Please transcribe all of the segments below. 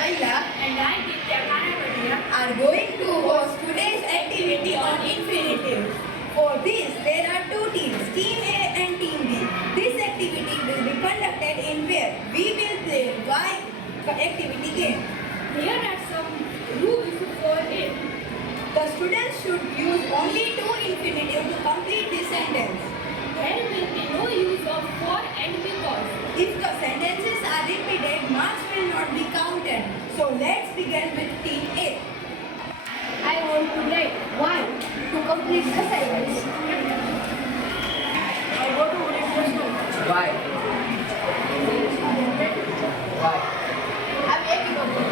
And I, are going to host today's activity on infinitives. For this, there are two teams, Team A and Team B. This activity will be conducted in where we will play why activity game. Here are some rules for it. The students should use only two infinitives to complete the sentence. There will be no use of for and because. If the sentences are repeated, marks will not be counted. So let's begin with Team A. I want to write why to complete the sentence. I go to reference to Why? Why? I'm making a book.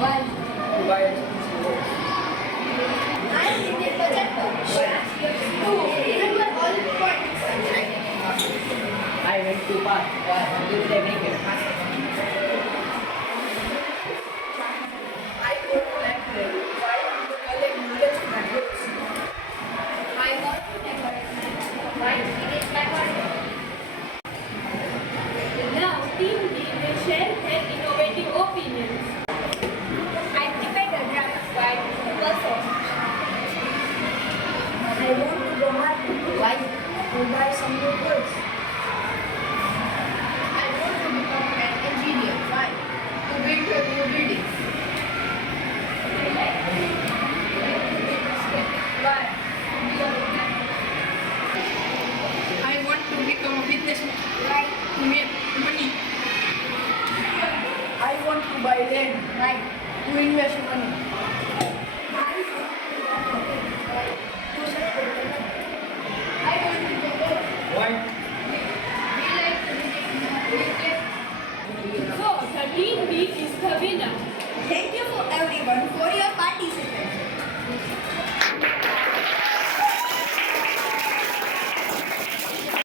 Why? Why? I am in the chapter. Remember all the points. I went to park. Why did I make it? I go to library. Why to collect knowledge from books? I want to decorate my room. Why? It is my birthday. Now, Team B will share their innovative opinions. I prepared a draft by Google Forms. I want to go market. Why? To buy some new clothes. I want to become an engineer. Why? To build a new building. Why? To be a businessman. I want to become a businessman. Why? To make money. I want to buy land. Why? To invest money. I want to go boat. Why? We like to visit. So, the Team B is the winner. Thank you for everyone for your